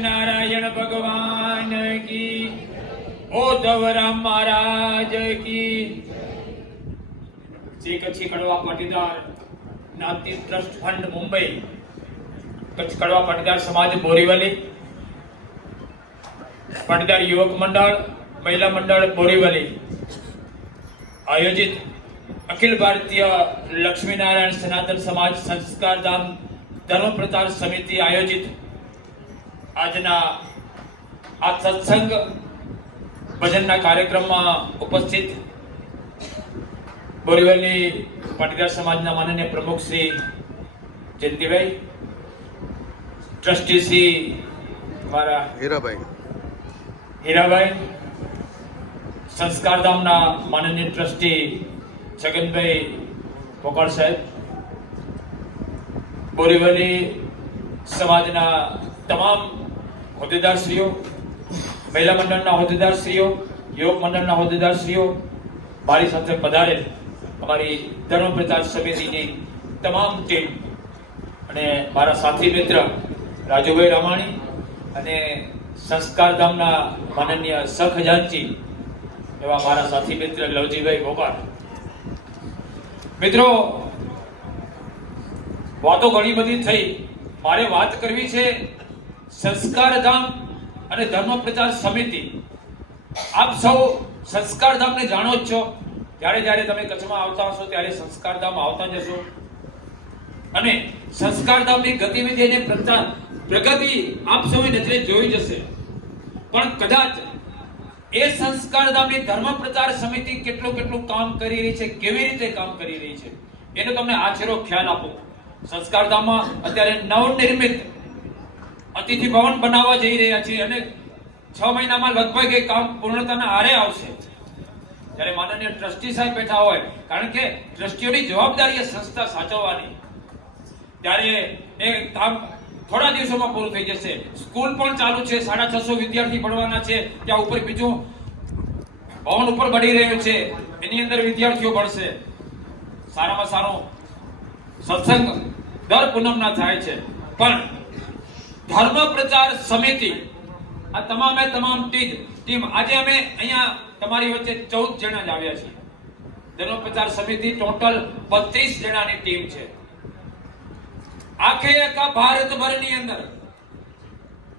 नारायण भगवान की, उद्धव राम महाराज की। श्री कच्छी कड़वा पाटीदार ज्ञाति ट्रस्ट फंड मुंबई, कच्छ कड़वा पाटीदार समाज बोरीवली, पाटीदार युवक मंडल, महिला मंडल बोरीवली आयोजित अखिल भारतीय लक्ष्मी नारायण सनातन समाज संस्कार धाम धर्म प्रचार समिति आयोजित આજના આ સત્સંગ ભજનના કાર્યક્રમમાં ઉપસ્થિત બોરીવલી પાટીદાર સમાજના માનનીય પ્રમુખ શ્રી જયંતિભાઈ, ટ્રસ્ટી શ્રી મારા હીરાભાઈ, સંસ્કાર ધામના માનનીય ટ્રસ્ટી છગનભાઈ પોકાળ સાહેબ, બોરીવલી સમાજના તમામ હોદ્દેદારશ્રીઓ, મહિલા મંડળના હોદ્દેદારશ્રીઓ, યુવક મંડળના હોદ્દેદારશ્રીઓ, મારી સાથે પધારેલ અમારી ધર્મ પ્રચાર સમિતિની તમામ ટીમ અને મારા સાથી મિત્ર રાજુભાઈ રામાણી અને સંસ્કાર ધામના માનનીય સખજાનજી એવા મારા સાથી મિત્ર લવજીભાઈ ગોપાલ. મિત્રો, વાતો ઘણી બધી થઈ, મારે વાત કરવી છે સંસ્કાર ધામ અને ધર્મ પ્રચાર સમિતિ. આપ સૌ સંસ્કાર ધામને જાણો જ છો. જ્યારે જ્યારે તમે કચ્છમાં આવતા હશો ત્યારે સંસ્કાર ધામ આવતા જશો અને સંસ્કાર ધામની ગતિવિધિ અને પ્રગતિ આપ સૌએ નજરે જોઈ જશે. પણ કદાચ એ સંસ્કાર ધામની ધર્મ પ્રચાર સમિતિ કેટલું કામ કરી રહી છે, કેવી રીતે કામ કરી રહી છે, એનો તમને આછેરો ખ્યાલ આપો. સંસ્કાર ધામમાં અત્યારે નવનિર્મિત અતિથિ ભવન બનાવવા જઈ રહ્યા છીએ અને 6 મહિનામાં લગભગ એ કામ પૂર્ણતાના આરે આવશે. ત્યારે માનનીય ટ્રસ્ટી સાહેબ બેઠા હોય, કારણ કે ટ્રસ્ટીઓની જવાબદારી એ સંસ્થા સાચવવાની, ત્યારે એ કામ થોડા દિવસોમાં પૂરું થઈ જશે. સ્કૂલ પણ ચાલુ છે, 650 વિદ્યાર્થી ભણવાના છે. ત્યાં ઉપર બીજું ભવન ઉપર બની રહ્યું છે, એની અંદર વિદ્યાર્થીઓ ભણશે. સારામાં સારો સત્સંગ દર પૂનમના થાય છે. પણ ધર્મ પ્રચાર સમિતિ આ તમામે તમામ ટીમ આજે અમે અહીંયા તમારી વચ્ચે 14 જણા જ આવ્યા છીએ. ધર્મ પ્રચાર સમિતિ ટોટલ 32 જણાની ટીમ છે. આખે આખા ભારતભરની અંદર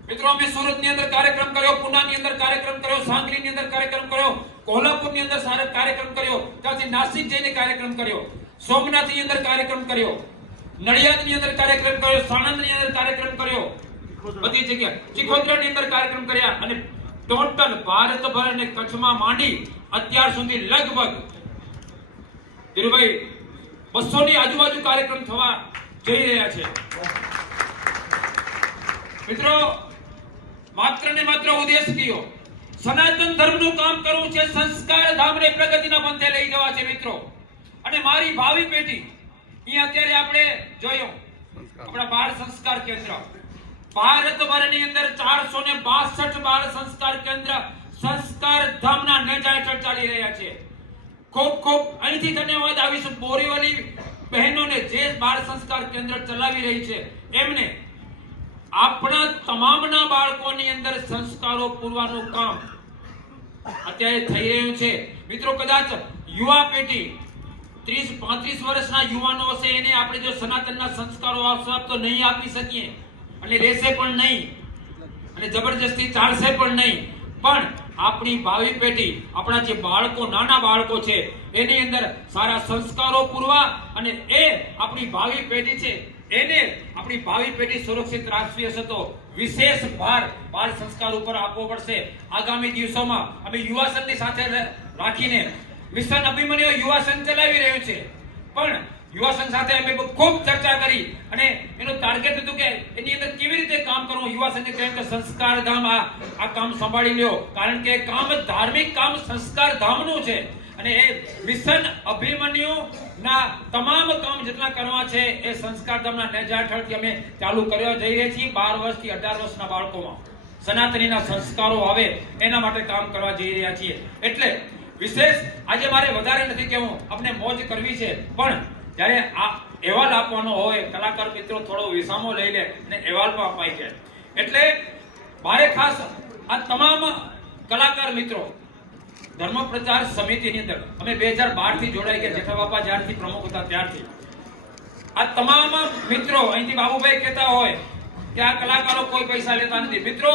મિત્રો અમે સુરતની અંદર કાર્યક્રમ કર્યો, પુનાની અંદર કાર્યક્રમ કર્યો, સાંગલીની અંદર કાર્યક્રમ કર્યો, કોલ્હાપુરની અંદર કાર્યક્રમ કર્યો, ત્યાંથી નાસિક જઈને કાર્યક્રમ કર્યો, સોમનાથની અંદર કાર્યક્રમ કર્યો, નડિયાદની અંદર કાર્યક્રમ કર્યો, સાણંદની અંદર કાર્યક્રમ કર્યો, બધી જગ્યાએ ચિખોદરાની અંદર કાર્યક્રમ કર્યા અને ટોટલ ભારતભર અને કચ્છમાં માંડી અત્યાર સુધી લગભગ ધીરુભાઈ 200 ની આજુબાજુ કાર્યક્રમ થવા જઈ રહ્યા છે. મિત્રો, માત્ર ને માત્ર ઉદ્દેશ કયો સનાતન ધર્મનું કામ કરવું છે, સંસ્કાર ધામને પ્રગતિના પંથે લઈ જવા છે. મિત્રો, અને મારી ભાવિ પેઢી અહીંયા અત્યારે આપણે જોયું આપણા બાળ સંસ્કાર કેન્દ્ર ભારતભરની અંદર 462 બાળ સંસ્કાર કેન્દ્ર સંસ્કાર ધામના નેજા હેઠળ ચાલી રહ્યા છે. ખૂબ અહીંથી ધન્યવાદ આવીશું બોરીવલી બહેનોને જે બાળ સંસ્કાર કેન્દ્ર ચલાવી રહી છે એમને. આપણા તમામના બાળકોની અંદર સંસ્કારો પૂરવાનું કામ અત્યારે થઈ રહ્યું છે. મિત્રો, કદાચ યુવા પેઢી 30-35 વર્ષના યુવાનો હશે, એને આપણે જો સનાતનના સંસ્કારો આપશો તો નહીં આપી શકીએ અને રહેશે પણ નહીં અને જબરજસ્તી ચાલશે પણ નહીં. પણ આપણી ભાવિ પેઢી, આપણા જે બાળકો, નાના બાળકો છે, એની અંદર સારા સંસ્કારો પૂરવા અને એ આપણી ભાવિ પેઢી છે એને આપણી ભાવિ પેઢી સુરક્ષિત રાખવી હશે તો વિશેષ ભાર બાળ સંસ્કાર ઉપર આપવો પડશે. આગામી દિવસોમાં અમે યુવા સંઘની સાથે રાખીને મિશન અભિમન્યુ યુવા સંઘ ચલાવી રહ્યું છે. પણ યુવા સંઘ સાથે અમે ખૂબ ચર્ચા કરી અને એનું ટાર્ગેટ હતું કે એની અંદર કેવી રીતે કામ કરવું. યુવા સંઘે કહ્યું કે સંસ્કાર ધામ આ કામ સંભાળી લ્યો, કારણ કે કામ ધાર્મિક કામ સંસ્કાર ધામનું છે અને એ મિશન અભિમન્યુ ના તમામ કામ જેટલા કરવા છે એ સંસ્કાર ધામના નેજા હેઠળથી અમે ચાલુ કરવા જઈ રહ્યા છીએ. 12 વર્ષથી 18 વર્ષના બાળકોમાં સનાતનીના સંસ્કારો આવે એના માટે કામ કરવા જઈ રહ્યા છીએ. એટલે વિશેષ આજે મારે વધારે નથી કહેવું, આપણે મોજ કરવી છે. પણ જ્યારે આ અહેવાલ આપવાનો હોય, કલાકાર મિત્રો થોડો વિસામો લઈ લે અને અહેવાલ પણ અપાય છે. એટલે મારે ખાસ આ તમામ કલાકાર મિત્રો ધર્મ પ્રચાર સમિતિની અંદર અમે 2012 થી જોડાઈ ગયા, જેઠા બાપા જ્યારથી પ્રમુખ હતા ત્યારથી આ તમામ મિત્રો અહીંથી બાબુભાઈ કહેતા હોય કે આ કલાકારો કોઈ પૈસા લેતા નથી. મિત્રો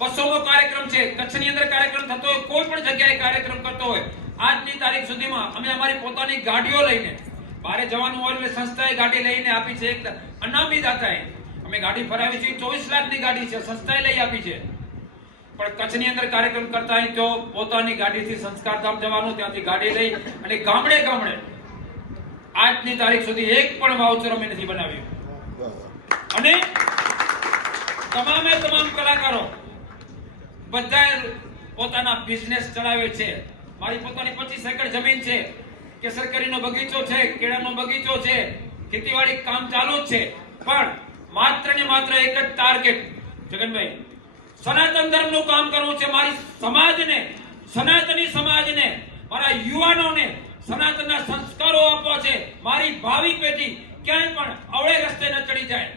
200મો કાર્યક્રમ છે, કચ્છની અંદર કાર્યક્રમ થતો હોય, કોઈ પણ જગ્યાએ કાર્યક્રમ કરતો હોય, આજની તારીખ સુધીમાં અમે અમારી પોતાની ગાડીઓ લઈને બહાર જવાનું હોય એટલે સંસ્થાએ ગાડી લઈને આપી છે. એક અનામી દાતાએ અમે ગાડી ફરાવી છે, 24 લાખની ગાડી છે, સંસ્થાએ લઈ આપી છે. પણ કચ્છની અંદર કાર્યક્રમ કરતા હોય તો પોતાની ગાડીથી સંસ્કારધામ જવાનું, ત્યાંથી ગાડી લઈ અને ગામડે ગામડે આજની તારીખ સુધી એક પણ વાઉચર અમે નથી બનાવ્યું. અને તમામે તમામ કલાકારો બધા પોતાના બિઝનેસ ચલાવે છે. મારી પોતાની 25 એકર જમીન છે, કેસરકરીનો બગીચો છે, કેળાનો બગીચો છે, ખેતીવાડી કામ ચાલુ જ છે. પણ માત્ર ને માત્ર એક જ ટાર્ગેટ જગનભાઈ, સનાતન ધર્મનું કામ કરવું છે. મારી સમાજને, સનાતની સમાજને, મારા યુવાનોને સનાતનના સંસ્કારો આપવા છે. મારી ભાવિ પેઢી ક્યાંય પણ અવળે રસ્તે ન ચડી જાય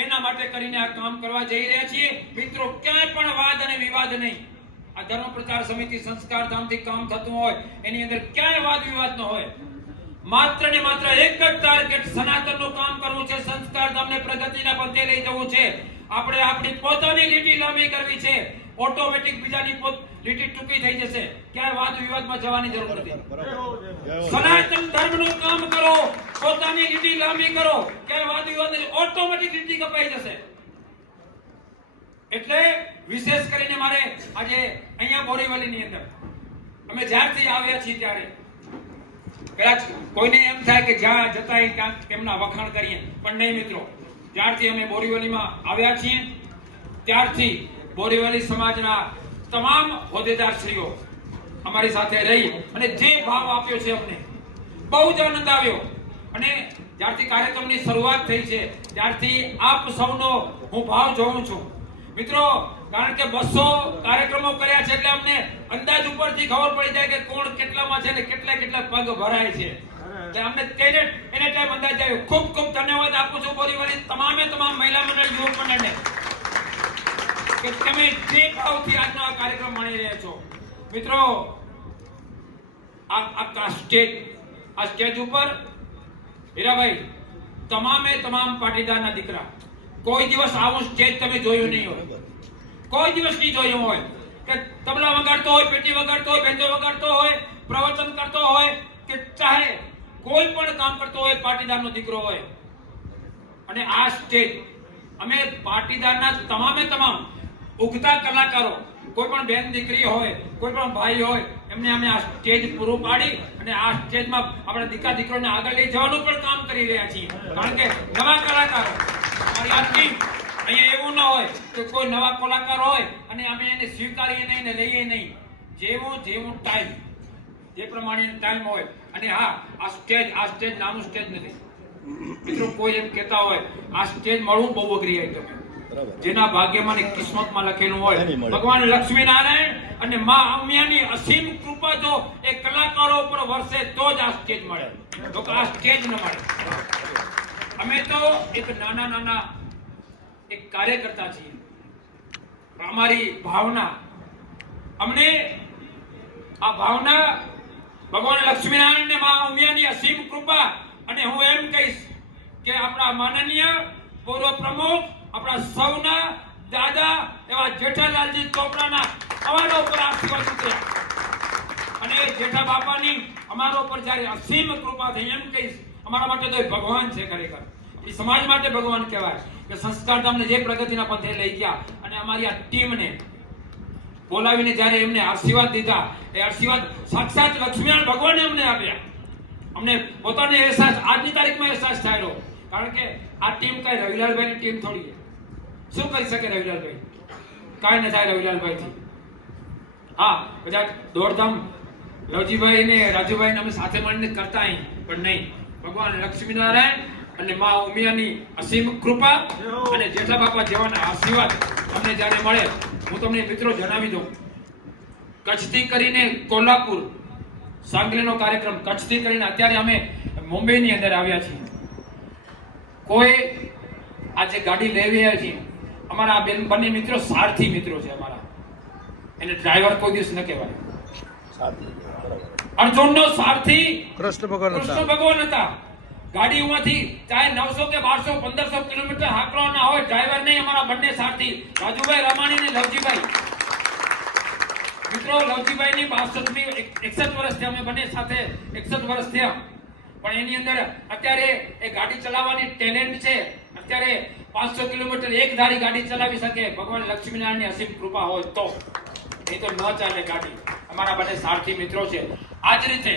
એના માટે કરીને આ કામ કરવા જઈ રહ્યા છીએ. મિત્રો, ક્યાંય પણ વાદ અને વિવાદ નહીં. આ ધર્મ પ્રચાર સમિતિ સંસ્કારધામથી કામ થતું હોય એની અંદર ક્યાંય વાદ વિવાદ ન હોય. માત્ર ને માત્ર એક જ ટાર્ગેટ, સનાતનનું કામ કરવું છે, સંસ્કારધામને પ્રગતિના પંથે લઈ જવું છે. આપણે આપણી પોતાની લીટી લાંબી કરવી છે. ઓટોમેટિક બીજાની લીટી ટૂંકી થઈ જશે. ક્યાંય વાદ વિવાદમાં જવાની જરૂર નથી. સનાતન ધર્મનું કામ કરો, પોતાની લીટી લાંબી કરો, ક્યાંય વાદ વિવાદ નહીં, ઓટોમેટિક લીટી કપાઈ જશે. એટલે વિશેષ કરીને મારે આજે અહીંયા બોરીવલીની અંદર અમે જ્યારથી આવ્યા છીએ ત્યારે કદાચ કોઈને એમ થાય કે જ્યાં જતા ક્યાંક તેમના વખાણ કરીએ, પણ નહીં મિત્રો. જ્યારથી અમે બોરીવલીમાં આવ્યા છીએ ત્યારથી બોરીવલી સમાજના તમામ હોદ્દેદારશ્રીઓ અમારી સાથે રહી અને જે ભાવ આપ્યો છે અમને બહુ જ આનંદ આવ્યો. અને જ્યારથી કાર્યક્રમની શરૂઆત થઈ છે ત્યારથી આપ સૌનો હું ભાવ જોઉં છું મિત્રો. કારણ કે 200 કાર્યક્રમો કર્યા છે એટલે અમને અંદાજ ઉપરથી ખબર પડી જાય કે કોણ કેટલામાં છે ને કેટલા પગ ભરાય છે. એટલે અમને એને ટાઈમ અંદાજ આવ્યો. ખૂબ ખૂબ ધન્યવાદ આપું છું બોરીવલી તમામે તમામ મહિલા મંડળ, યુવક મંડળને કે તમે જે ભાવથી આજનો આ કાર્યક્રમ માણી રહ્યા છો. મિત્રો, આ સ્ટેજ ઉપર હીરાભાઈ તમામે તમામ પાટીદારના દીકરા, કોઈ દિવસ આવું સ્ટેજ તમે જોયું નહીં હોય, કોઈ દિવસ નહીં જોયું હોય કે તબલા વગાડતો હોય, પેટી વગાડતો હોય, બેંજો વગાડતો હોય, પ્રવચન કરતો હોય કે ચાહે કોઈ પણ કામ કરતો હોય, પાટીદારનો દીકરો હોય. અને આ સ્ટેજ અમે પાટીદારના તમામે તમામ ઉગતા કલાકારો, કોઈ પણ બેન દીકરી હોય, કોઈ પણ ભાઈ હોય, એમને અમે આ સ્ટેજ પૂરું પાડી અને આ સ્ટેજમાં આપણે દીકરા દીકરીઓને આગળ લઈ જવાનું પણ કામ કરી રહ્યા છીએ. કારણ કે નવા કલાકારો, અમારી આ ટીમ અહીંયા એવું ન હોય કે કોઈ નવા કલાકાર હોય અને અમે એને સ્વીકારીએ નહીં ને લઈએ નહીં. જેવું ટાઈમ, જે પ્રમાણે ટાઈમ હોય. અને હા, આ સ્ટેજ નાનું સ્ટેજ નથી મિત્રો. કોઈ એમ કહેતા હોય આ સ્ટેજ મળવું બહુ અઘરી આઈટમ છે. જેના ભાગ્યમાં ને કિસ્મતમાં લખેલું હોય, ભગવાન લક્ષ્મીનારાયણ અને માં અંબિયાની અસીમ કૃપા જો એ કલાકારો ઉપર વરસે તો જ આ સ્ટેજ મળે, તો આ સ્ટેજ ન મળે. અમે તો એક નાના એક કાર્યકર્તા છીએ. અમારી ભાવના, અમને આ ભાવના ભગવાન લક્ષ્મીનારાયણ ને માં અંબિયાની અસીમ કૃપા. અને હું એમ કહીશ કે આપણા માનનીય પૂર્વ પ્રમુખ, આપણા સૌના દાદા એવા જેઠાલાલજી ચોપડાના અમારા ઉપર આશીર્વાદ ઉતર્યા. અને જેઠા બાપાની અમારા ઉપર જ્યારે અસીમ કૃપા થઈ, એમ કહીશ અમારા માટે તો ભગવાન છે. ખરેખર એ સમાજ માટે ભગવાન કહેવાય કે સંસ્કારધામને જે પ્રગતિના પંથે લઈ ગયા. અને અમારી આ ટીમને બોલાવીને જ્યારે એમને આશીર્વાદ દીધા, એ આશીર્વાદ સાક્ષાત લક્ષ્મીનારાયણ ભગવાને અમને આપ્યા. અમને પોતાને અહેસાસ આજની તારીખમાં અહેસાસ થયો. કારણ કે આ ટીમ કઈ રવિલાલભાઈની ટીમ થોડી છે. શું કરી શકે રવિલાલભાઈ? કાંઈ ન થાય રવિલાલભાઈથી. હા, બધા દોડધામ લવજીભાઈ ને રાજુભાઈ ને અમે સાથે મળીને કરતા અહીં, પણ નહીં. ભગવાન લક્ષ્મીનારાયણ અને મા ઉમિયાની અસીમ કૃપા અને જેઠા બાપા જેવાના આશીર્વાદ અમને જ્યારે મળે, હું તમને મિત્રો જણાવી દઉં, કચ્છથી કરીને કોલ્હાપુર સાંગલીનો કાર્યક્રમ, કચ્છથી કરીને અત્યારે અમે મુંબઈની અંદર આવ્યા છીએ. કોઈ આજે ગાડી લઈ રહ્યા છીએ અમારા બંને મિત્રો સારથી મિત્રો છે અમારા. એને ડ્રાઈવર કોઈ દિવસ ન કહેવાય. અર્જુનનો સારથી કૃષ્ણ ભગવાન હતા. ગાડી ઉમાંથી ચાહે 900 કે 1200 1500 કિલોમીટર હાંકલો ના હોય, ડ્રાઈવર નહીં, અમારા બંને સારથી રાજુભાઈ રમાણી ને લવજીભાઈ. મિત્રો લવજીભાઈ ની 62મી 61 વર્ષ થયા, અમે બંને સાથે 61 વર્ષ થયા. પણ એની અંદર અત્યારે એ ગાડી ચલાવવાની ટેલેન્ટ છે. અત્યારે 500 કિલોમીટર એક ધારી ગાડી ચલાવી શકે, ભગવાન લક્ષ્મીનારાયણની અસીમ કૃપા હોય તો. એ તો ન ચાલે ગાડી. અમારા બંને સારથી મિત્રો છે. આ જ રીતે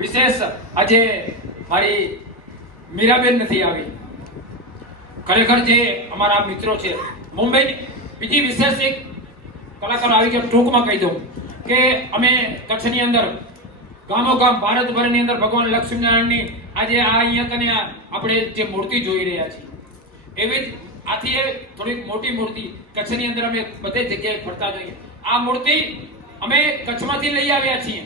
વિશેષ આજે મારી મીરાબેન નથી આવી. ખરેખર જે અમારા મિત્રો છે મુંબઈ, બીજી વિશેષ એક કલાકારો આવી ગયા. ટૂંકમાં કહી દઉં કે અમે કચ્છની અંદર ગામો ગામ ભારતભરની અંદર ભગવાન લક્ષ્મીનારાયણની આજે આ અહીંયા કને આપણે જે મૂર્તિ જોઈ રહ્યા છીએ, એવી જ આથી એ થોડીક મોટી મૂર્તિ કચ્છની અંદર અમે બધે જગ્યાએ ફરતા જોઈએ. આ મૂર્તિ અમે કચ્છમાંથી લઈ આવ્યા છીએ.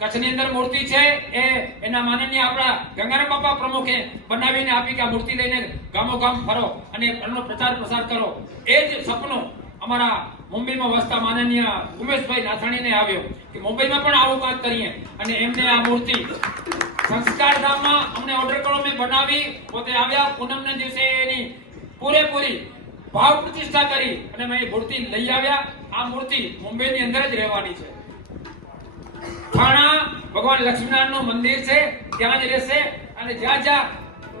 કચ્છની અંદર મૂર્તિ છે એ એના માનનીય આપણા ગંગારામ બાપા પ્રમુખે બનાવીને આપી કે આ મૂર્તિ લઈને ગામો ગામ ફરો અને એનો પ્રચાર પ્રસાર કરો. એ જ સપનું અમારા મુંબઈમાં વસતા માનનીય ઉમેશભાઈ નાથાણીને આવ્યો કે મુંબઈમાં પણ આવું કામ કરીએ, અને એમને આ મૂર્તિ સંસ્કાર ધામમાં અમને ઓર્ડર કરો, મેં બનાવી, પોતે આવ્યા. પૂનમના દિવસે એની પૂરેપૂરી ભાવ પ્રતિષ્ઠા કરી અને મેં એ મૂર્તિ લઈ આવ્યા. આ મૂર્તિ મુંબઈની અંદર જ રહેવાની છે. થાણા ભગવાન લક્ષ્મીનારાયણનું મંદિર છે, ત્યાં જ રહેશે. અને જ્યાં જ્યાં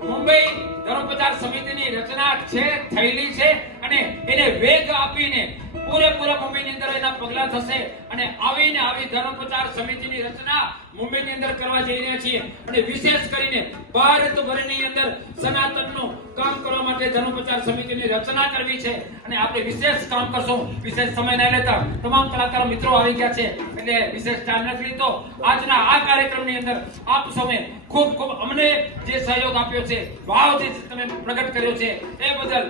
મુંબઈ ધર્મ પ્રચાર સમિતિની રચના છે, થયેલી છે, અને એને વેગ આપીને પૂરેપૂરા મુંબઈની અંદર એના પગલા થશે. અને આવી ધર્મ પ્રચાર સમિતિની રચના મુંબઈની અંદર કરવા જઈ રહ્યા છીએ. અને વિશેષ કરીને ભારતભરની અંદર સનાતનનું કામ કરવા માટે ધર્મ પ્રચાર સમિતિની રચના કરવી છે. અને આપણે વિશેષ કામ કરશું. વિશેષ સમય ન લેતા તમામ કલાકારો મિત્રો આવી ગયા છે એટલે વિશેષ ટાઈમ નથી લીધો. આજના આ કાર્યક્રમની અંદર આપ સૌએ ખૂબ ખૂબ અમને જે સહયોગ આપ્યો છે, ભાવ જે તમે પ્રગટ કર્યો છે, એ બદલ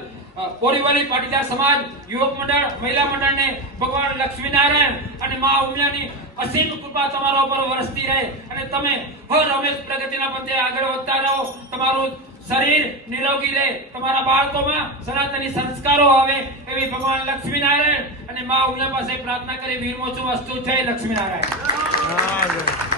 પોરીવાલી પાટીદાર સમાજ, યુવક મંડળ, મહિલા મંડળને ભગવાન લક્ષ્મીનારાયણ અને મા ઉમિયાની અસીમ કૃપા તમારા ઉપર વરસતી રહે અને તમે હર હંમેશ પ્રગતિના પંથે આગળ વધતા રહો. તમારું શરીર નિરોગી રહે, તમારા બાળકોમાં સનાતની સંસ્કારો આવે એવી ભગવાન લક્ષ્મીનારાયણ અને મા ઉમિયા પાસે પ્રાર્થના કરી વિરમો છું. વસ્તુ જય લક્ષ્મીનારાયણ.